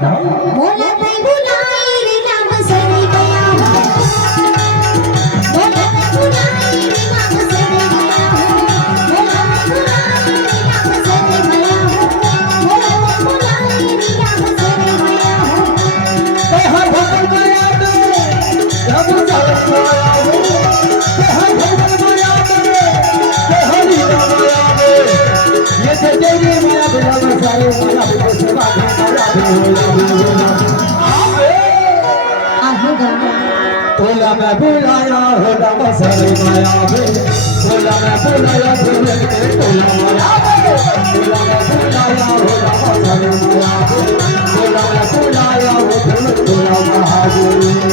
मोला तै बुलाई रे नाम सरे गया हो मोला तै बुलाई रे नाम सरे गया हो मोला तै बुलाई रे नाम सरे गया हो मोला तै बुलाई रे नाम सरे गया हो ते हर भगवान माया में जब चल माया हो ते हर भगवान माया में ते हरि माया में ये ते तेरी माया बिना सारे माया को सेवा माया बोला मैं बुलाया हो राम सरे माया में बोला मैं बुलाया बोला मैं बुलाया हो राम सरे माया में बोला मैं बुलाया हो बोला महादेव